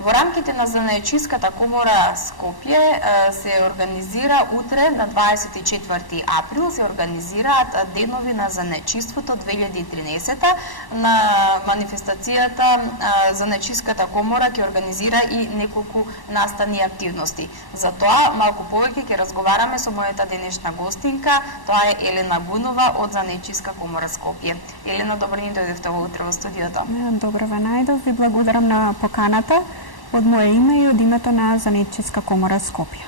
Во рамките на Занаечиската комора Скопје се организира утре на 24 април се организираат денови на занаечиството 2013. На манифестацијата Занаечиската комора ќе организира и неколку настани активности. За тоа малку повеќе ќе разговараме со мојата денешна гостинка, тоа е Елена Гунова од Занаечиска комора Скопје. Елена, добро ни дојдовте утре во студиото. Добро ве најдов, ви благодарам на поканата од моје име и од името на Занаечиска комора Скопје.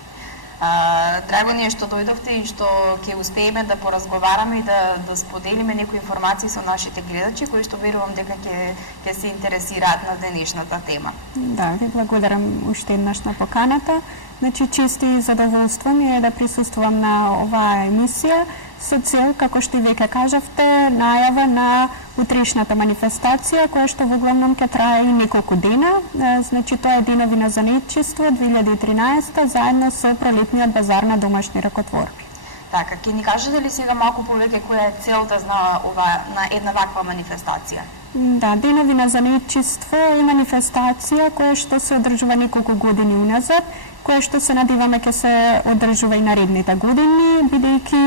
Драго ни е што дојдовте и што ќе успееме да поразговараме и да споделиме некои информации со нашите гледачи кои што верувам дека ќе се интересираат на денешната тема. Да, ви благодарам уште еднаш на поканата. Значи, чест и задоволство ми е да присуствувам на оваа емисија со цел, како што и веќе кажавте, најава на утрешната манифестација, која што во главном ќе трае и неколку дена. Значи, тоа е денови на занаетчество 2013 заедно со пролетниот базар на домашни ракотворби. Така, ќе ни кажете ли сега малку повеќе која е целта на една ваква манифестација? Да, денови на занаетчество е манифестација која што се одржува неколку години уназад, која што се надеваме ќе се одржува и наредните години, бидејќи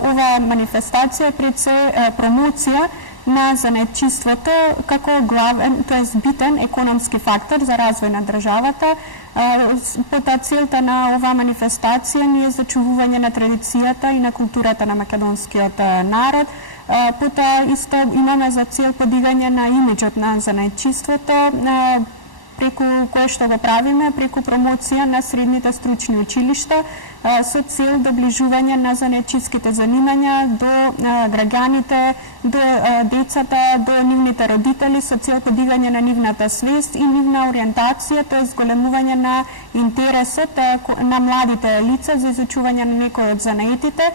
оваа манифестација е пред се промоција на занаетчеството како главен, тоест битен економски фактор за развој на државата. Потоа целта на оваа манифестација ни е зачувување на традицијата и на културата на македонскиот народ. Потоа исто имаме за цел подигање на имиџот на занаетчеството, преку кое што го правиме, преку промоција на средните стручни училишта со цел доближување на занаетчиските занимања до граѓаните, до децата, до нивните родители со цел подигање на нивната свест и нивна ориентација, тоест големување на интересот на младите лица за изучување на некој од занаетите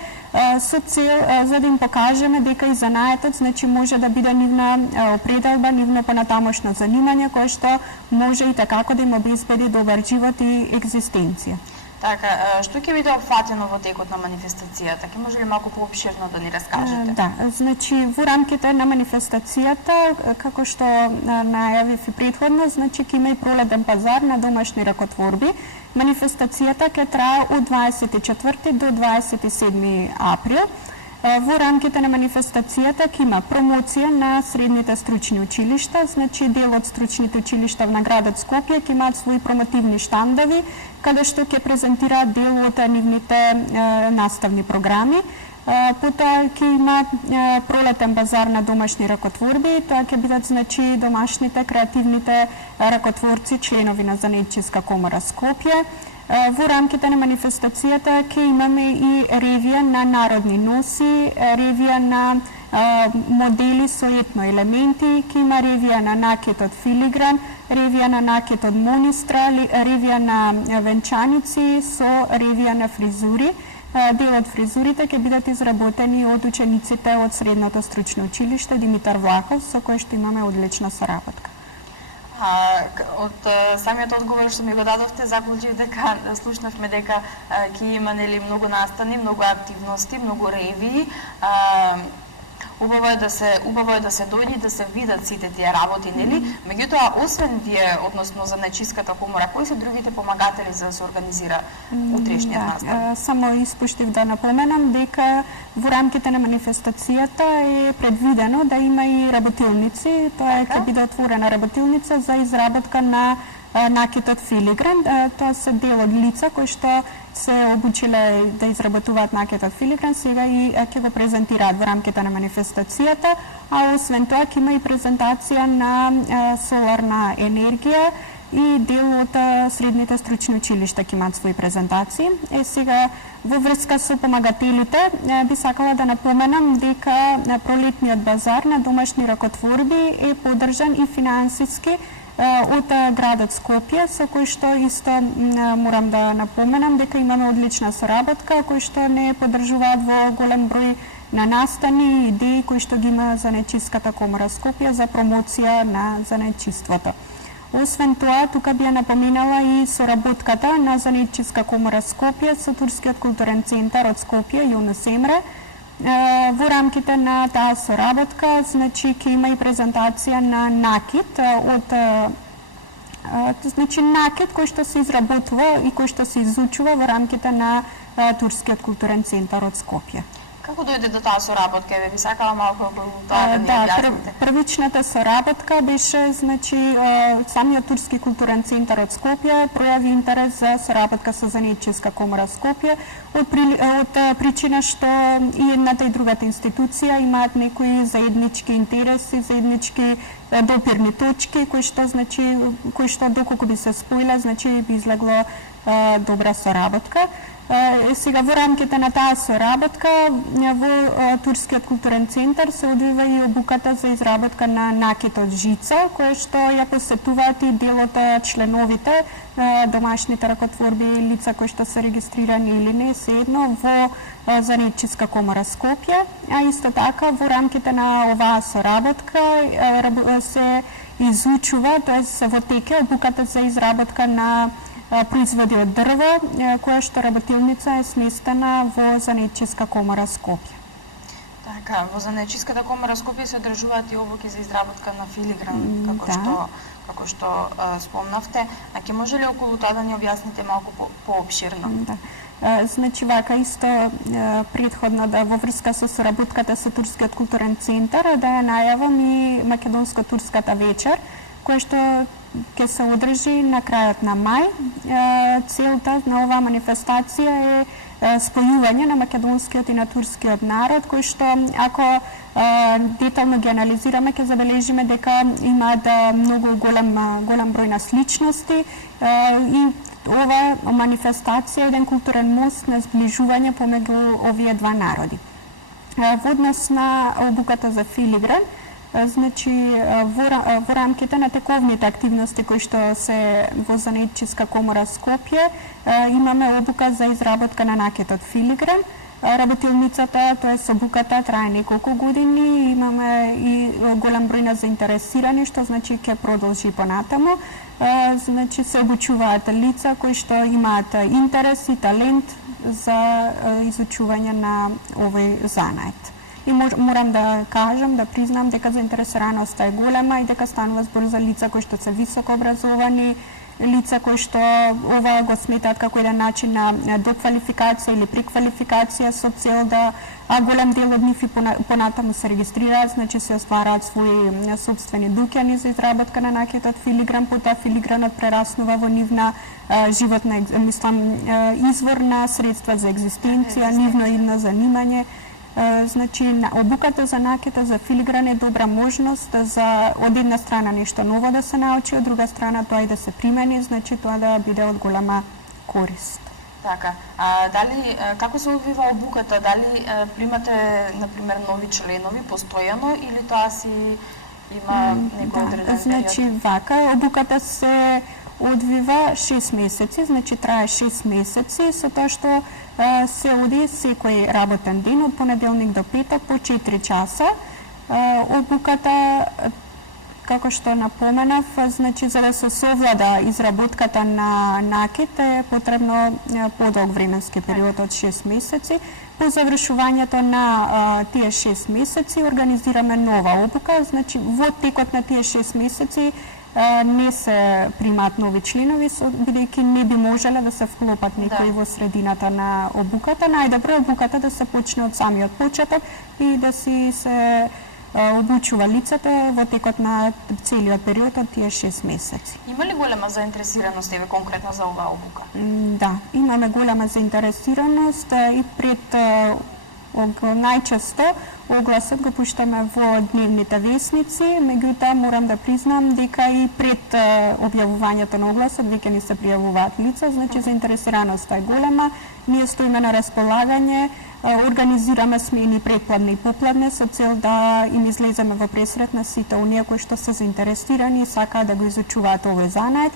со цел за да им покажеме дека и занаетот значи може да биде нивна определба, нивно понатамошно занимање кое што може и такако да им обезбеди добар живот и екзистенција. Така, што ќе биде опфатено во текот на манифестацијата? Ќе може ли малку поопширно да ни раскажете? Да, значи во рамките на манифестацијата, како што најавив и претходно, значи ќе има и пролетен пазар на домашни ракотворби. Манифестацијата ќе трае од 24 до 27 април. Во рамките на манифестацијата ќе има промоција на средните стручни училишта, значи дел од стручните училишта на градот Скопје ќе имаат своји промотивни штандови, каде што ќе презентираат дел од нивните наставни програми. Потоа ќе има пролетен базар на домашни ракотворби, тоа ќе бидат значи домашните креативните ракотворци, членови на Занаетчиска комора Скопје. Во рамките на манифестацијата ќе имаме и ревија на народни носи, ревија на модели со етно елементи, ќе има ревија на накетот филигран, ревија на накетот монистра, ревија на венчаници со ревија на фризури. Дел од фризурите ќе бидат изработени од учениците од Средното стручно училиште Димитар Влахов, со кој што имаме одлична соработка. Од самиот одговор што ми го дадовте, заклучив дека слушнавме дека ќе има нели многу настани, многу активности, многу ревии. Убаво е да се дојде да се видат сите тие работи, нели? Меѓутоа, освен вие, односно Занаечиската комора, кои се другите помагатели за да се организира утрешниот настан? Само испуштив да напоменам дека во рамките на манифестацијата е предвидено да има и работилници, тоа е ќе биде отворена работилница за изработка на накетот филигран. Тоа се дел од лица кои што се обучиле да изработуваат накетот филигран, сега и ќе го презентираат во рамките на манифестацијата, а освен тоа ќе има и презентација на соларна енергија и дел од средните стручни училишта ќе имаат своји презентации. Сега во врска со помагателите би сакала да напоменам дека пролетниот базар на домашни ракотворби е поддржан и финансиски од градот Скопје, со кој што исто морам да напоменам дека имаме одлична соработка, кој што не поддржуваат во голем број на настани и идеи кои што ги има Занаечиската комора Скопје за промоција на занаечиството. Освен тоа, тука би ја напоменала и соработката на Занаечиска комора Скопје со Турскиот културен центар од Скопје, Юнус Емре. Во рамките на таа соработка, значи ќе има и презентација на накит од Значи накид кој што се изработува и кој што се изучува во рамките на Турскиот културен центар од Скопје. Како дојде до таа соработка? Еве би сакала малку тоа да ни објасните. Првичната соработка беше, значи, самиот Турски културен центар од Скопје пројави интерес за соработка со Занетчиска комора Скопје од причина што и едната и другата институција имаат некои заеднички интереси, заеднички допирни точки кои што доколку би се споиле, значи би излегло добра соработка. Сега во рамките на таа соработка во Турскиот културен центар се одвива и обуката за изработка на накид од жица, која што ја посетуваат и дел од членовите, домашните ракотворби, лица кои што се регистрирани или не, sejedno во Занетчиска комора Скопје, а исто така во рамките на оваа соработка се изучува, тоест во теке обуката за изработка на производи од дрво, која што работилница е сместена во Занетчиска комора Скопје. Така, во Занетчиската комора Скопје се одржуваат и обуки за изработка на филигран, како што спомнавте. А ќе може ли околу тоа да ни објасните малку поопширно? Да. Значи вака исто претходно да во врска со соработката со Турскиот културен центар да ја најавам и македонско-турската вечер, која што ќе се одржи на крајот на мај. Целта на оваа манифестација е спојување на македонскиот и на турскиот народ, кој што ако детално ги анализираме ќе забележиме дека имаат многу голем број на сличности и ова манифестација е еден културен мост на сближување помеѓу овие два народи. Во однос на обуката за филигран, значи во рамките на тековните активности кои што се во Занетчиска комора Скопје имаме обука за изработка на накид од филигран. Работилницата, тоест обуката трае неколку години, имаме и голем број на заинтересирани, што значи ќе продолжи понатаму. Значи се обучуваат лица кои што имаат интерес и талент за изучување на овој занает. И морам да кажам, да признам дека заинтересираноста е голема и дека станува збор за лица кои што се високо образовани, лица кои што ова го сметаат како еден начин на доквалификација или преквалификација со цел да голем дел од нив и понатаму се регистрираат, значи се оствараат своји сопствени дуќани за изработка на накид од филигран, потоа филигранот прераснува во нивна животна, извор на средства за екзистенција, нивно идно занимање. Значи, обуката за накита за филигран е добра можност за од една страна нешто ново да се научи, од друга страна тоа и да се примени, значи тоа да биде од голема корист. Така, дали како се одвива обуката? Дали примате например нови членови постојано или тоа си има некој одреден период? Значи вака обуката се одвива 6 месеци, значи трае 6 месеци, со тоа што се оди секој работен ден од понеделник до петок по 4 часа. Обуката, како што напоменав, значи за да се совлада изработката на накид е потребно подолг временски период од 6 месеци. По завршувањето на тие 6 месеци организираме нова обука, значи во текот на тие 6 месеци не се примаат нови членови, бидејќи не би можеле да се вклопат некои во средината на обуката. Најдобро е обуката да се почне од самиот почеток и да си се обучува лицата во текот на целиот период од тие 6 месеци. Има ли голема заинтересираност еве конкретно за оваа обука? Да, имаме голема заинтересираност и пред најчесто огласот го пуштаме во дневните весници, меѓутоа морам да признам дека и пред објавувањето на огласот веќе ни се пријавуваат лица, значи заинтересираноста е голема. Ние стоиме на располагање, организираме смени предпладне и попладне со цел да им излеземе во пресрет на сите оние кои што се заинтересирани и сакаат да го изучуваат овој занает.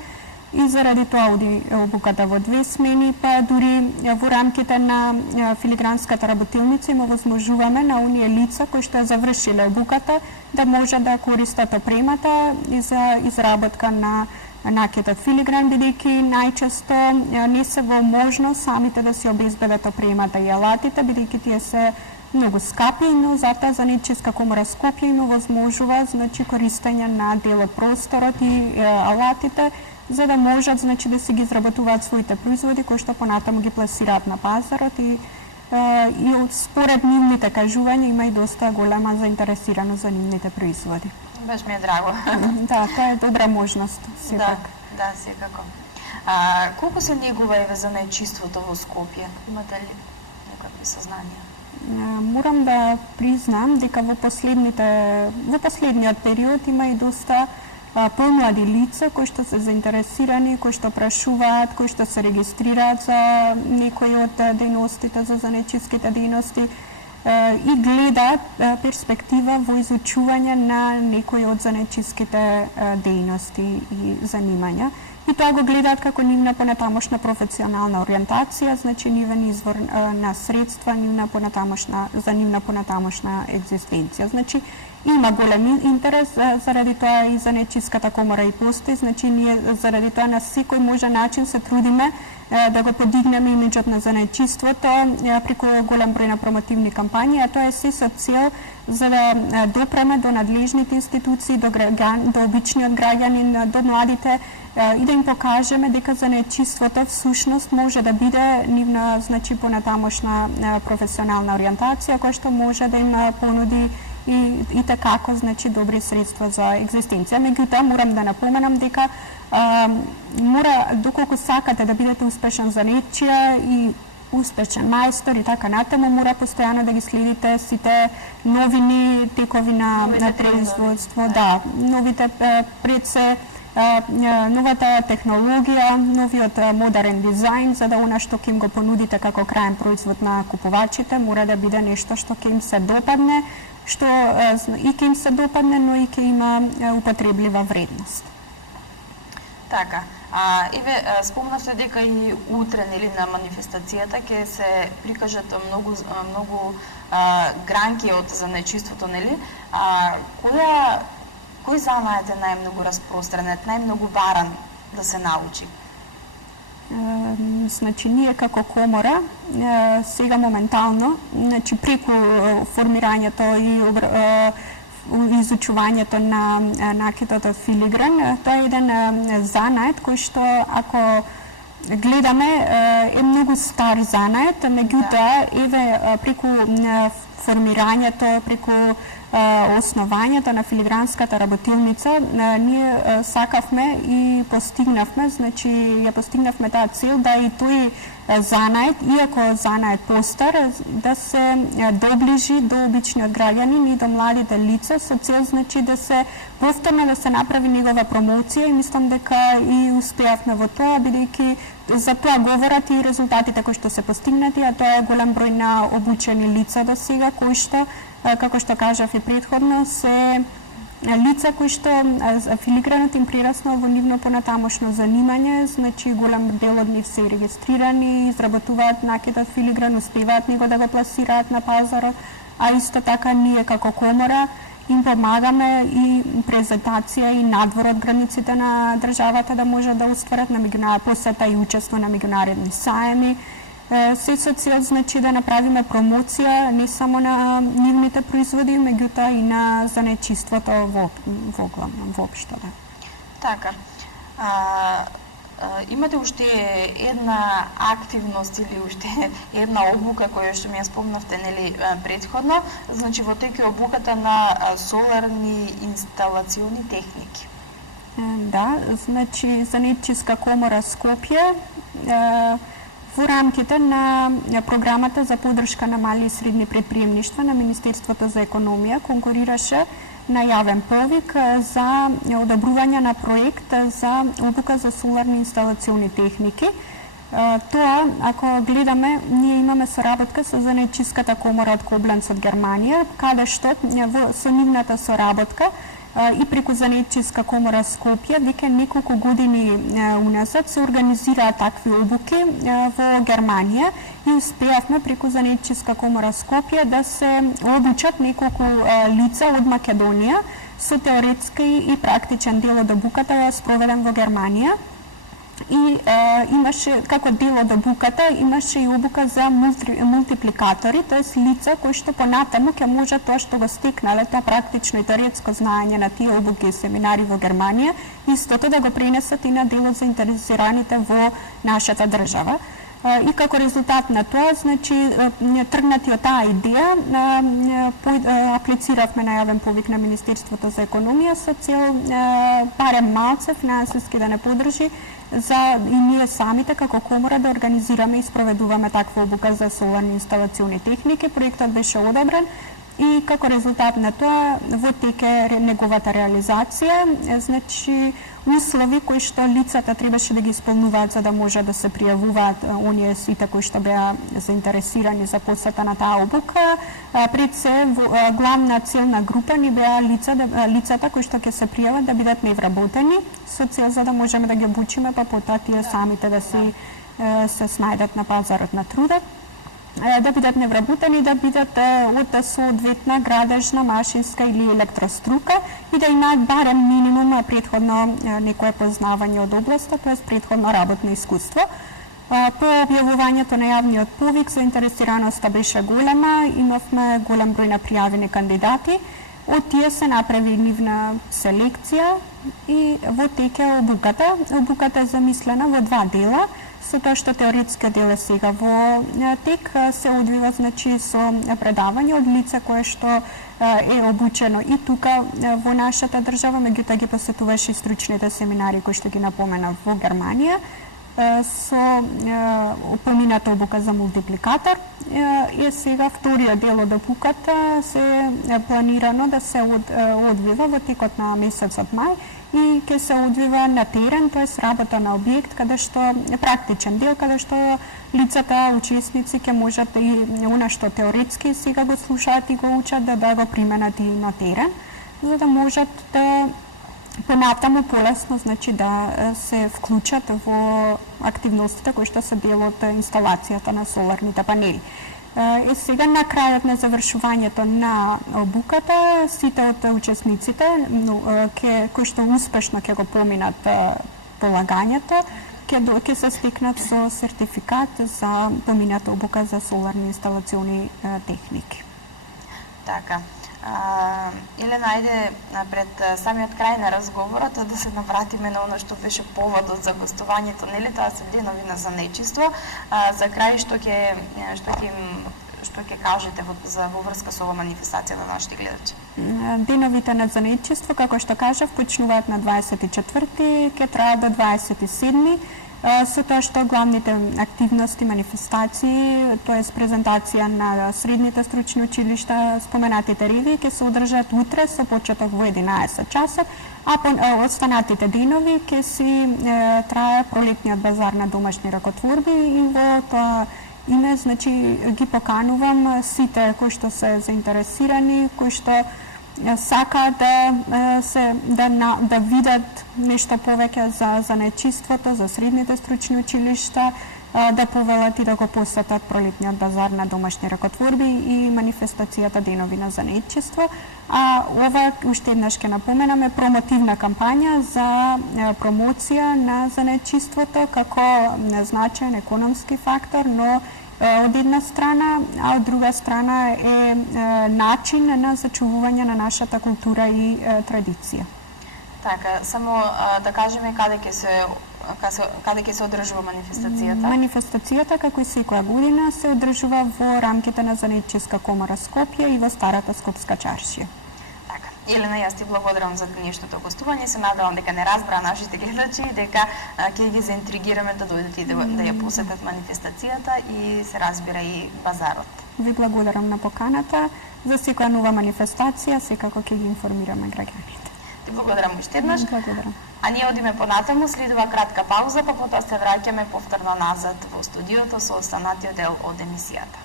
И заради тоа оди обуката во 2 смени, па дури во рамките на филигранската работилница им овозможуваме на оние лица кои што завршиле обуката да може да користат опремата и за изработка на накид од филигран, бидејќи најчесто не се во можност самите да си обезбедат опремата и алатите, бидејќи тие се многу скапи, но затоа Занетчиска комора Скопје им овозможува, значи, користење на дел од просторот и алатите за да можат значи да си ги изработуваат своите производи кои што понатаму ги пласираат на пазарот и според нивните кажувања има и доста голема заинтересираност за нивните производи. Баш ми е драго. Да, тоа е добра можност сепак. Да, секако. Колку се негува еве за занаетчиството во Скопје? Имате ли некакви сознања? Морам да признам дека во последниот период има и доста помлади лица кои што се заинтересирани, кои што прашуваат, кои што се регистрираат за некои од дејностите, за занаетчиските дејности и гледаат перспектива во изучување на некои од занаетчиските дејности и занимања. И тоа го гледаат како нивна понатамошна професионална ориентација, значи нивен извор на средства, за нивна понатамошна екзистенција. Значи, има голем интерес, заради тоа и занаетчиската комора и постои, значи ние заради тоа на секој можен начин се трудиме да го подигнеме имиџот на занаетчиството преку голем број на промотивни кампањи, а тоа е се со цел за да допреме до надлежните институции, до обичниот граѓанин, до младите и да им покажеме дека занаетчиството всушност може да биде нивна значи понатамошна професионална ориентација која што може да им понуди и такако значи добри средства за екзистенција. Меѓутоа морам да напоменам дека доколку сакате да бидете успешен занаетчија и успешен мајстор и така натаму, мора постојано да ги следите сите новини, текови на производство, новите пред се новата технологија, новиот модерен дизајн, за да она што ќе им го понудите како крајен производ на купувачите, мора да биде нешто што ќе им се допадне, што и ќе им се допадне, но и ќе има употреблива вредност. Така, еве спомнавте дека и утре нели на манифестацијата ќе се прикажат многу гранки од занаетчиството, нели? Кој занает е најмногу распространет, најмногу баран да се научи? Значи, ние како комора, сега моментално, значи преку формирањето и изучувањето на накитот од филигран, тоа е еден занает кој што, ако гледаме, е многу стар занает, меѓутоа, еве преку формирањето, преку основањето на филигранската работилница, ние сакавме и постигнавме, значи ја постигнавме таа цел да и тој занает, иако занает постар, да се доближи до обичниот граѓанин и до младите лица со цел значи да се повторно да се направи негова промоција и мислам дека и успеавме во тоа, бидејќи за тоа говорат и резултатите кои што се постигнати, а тоа е голем број на обучени лица до сега кои што, како што кажав и претходно, се лица кои што филигранот им прераснал во нивно понатамошно занимање, значи голем дел од нив се регистрирани, изработуваат накидот филигран, успеваат него да го пласираат на пазарот, а исто така ние како комора им помагаме и презентација и надвор од границите на државата да можат да устварат на меѓународна посета и учество на меѓународни саеми. Се со цел значи да направиме промоција не само на нивните производи, меѓутоа и на занаетчиството воопшто. Така. Имате уште една активност или уште една обука која што ми ја спомнавте нели претходно, значи во тек е обуката на соларни инсталациони техники. Да, значи Занаетчиска комора Скопје во рамките на програмата за поддршка на мали и средни предприемништва на Министерството за економија конкурираше на јавен повик за одобрување на проект за обука за соларни инсталациони техники. Тоа, ако гледаме, ние имаме соработка со Занаетчиската комора од Кобленц од Германија, каде што со нивната соработка и преку Занаетчиска комора Скопје веќе неколку години уназад се организираат такви обуки во Германија и успеавме преку Занаетчиска комора Скопје да се обучат неколку лица од Македонија со теоретски и практичен дел од обуката спроведен во Германија. и имаше како дел од обуката имаше и обука за мултипликатори, тоест лица кои што понатаму ќе можат тоа што го стекнале, тоа практично и теоретско знаење на тие обуки и семинари во Германија, истото да го пренесат и на делот заинтересираните во нашата држава. И како резултат на тоа, значи, тргнати од таа идеја, аплициравме на јавен повик на Министерството за економија со цел барем малце финансиски да не подржи за и ние самите како комора да организираме и спроведуваме таква обука за соларни инсталациони техники. Проектот беше одобрен и како резултат на тоа во тек е неговата реализација, значи услови кои што лицата требаше да ги исполнуваат за да може да се пријавуваат оние сите кои што беа заинтересирани за посета на таа обука. Пред се главна целна група ни беа лицата кои што ќе се пријават да бидат невработени со цел за да можеме да ги обучиме, па потоа тие самите да се снајдат на пазарот на трудот, да бидат невработени, да бидат од соодветна градежна, машинска или електрострука и да имаат барем минимум предходно некое познавање од областа, т.е. предходно работно искуство. По објавувањето на јавниот повик заинтересираноста беше голема, имавме голем број на пријавени кандидати. Од тие се направи нивна селекција и во тек е обуката. Обуката е замислена во два дела. Со тоа што теоретскиот дел е сега во тек, се одвива значи со предавање од лице кое што е обучено и тука во нашата држава, меѓутоа ги посетуваше и стручните семинари кои што ги напомена во Германија со помината обука за мултипликатор. И сега вториот дел од обуката се планирано да се одвива во текот на месецот мај и ќе се одвива на терен, т.е. работа на објект, каде што е практичен дел, каде што лицата, учесници ќе можат и она што теоретски сега го слушаат и го учат да го применат и на терен, за да можат да понатаму полесно, значи да се вклучат во активностите кои што се дел од инсталацијата на соларните панели. И сега на крајот на завршувањето на обуката, сите од учесниците кои што успешно ќе го поминат полагањето, ќе се стекнат со сертификат за помината обука за соларни инсталациони техники. Така. Елена, ајде пред самиот крај на разговорот да се навратиме на оно што беше поводот за гостувањето, нели тоа се денови на занечиство. За крај што ќе кажете во врска со ова манифестација на нашите гледачи? Деновите на занечиство, како што кажав, почнуваат на 24-ти, ќе траат до 27-ми. Со тоа што главните активности, манифестации, тоа презентација на средните стручни училишта, споменатите ревии ќе се одржат утре со почеток во 11 часот, а останатите денови ќе си трае пролетниот базар на домашни ракотворби и во тоа име, значи ги поканувам сите кои што се заинтересирани, кои што сакаат да видат нешто повеќе за занечиството, за средните стручни училишта, да повелат и да го посетат пролетниот базар на домашни ракотворби и манифестацијата Денови на занечиство. А ова, уште еднаш ќе напоменаме, промотивна кампања за промоција на занечиството како значаен економски фактор, но од една страна, а од друга страна е начин на зачувување на нашата култура и традиција. Така, само да кажеме каде ќе се одржува манифестацијата? Манифестацијата, како и секоја година, се одржува во рамките на Занечиска комора Скопје и во Старата Скопска чаршија. Елена, јас ти благодарам за денешното гостување. Се надевам дека не разбра нашите гледачи, дека ќе ги заинтригираме да дојдат и да ја посетат манифестацијата и се разбира и базарот. Ви благодарам на поканата. За секоја нова манифестација секако ќе ги информираме граѓаните. Ти благодарам уште еднаш. Благодарам. А ние одиме понатаму, следува кратка пауза, па потоа се враќаме повторно назад во студиото со останатиот дел од емисијата.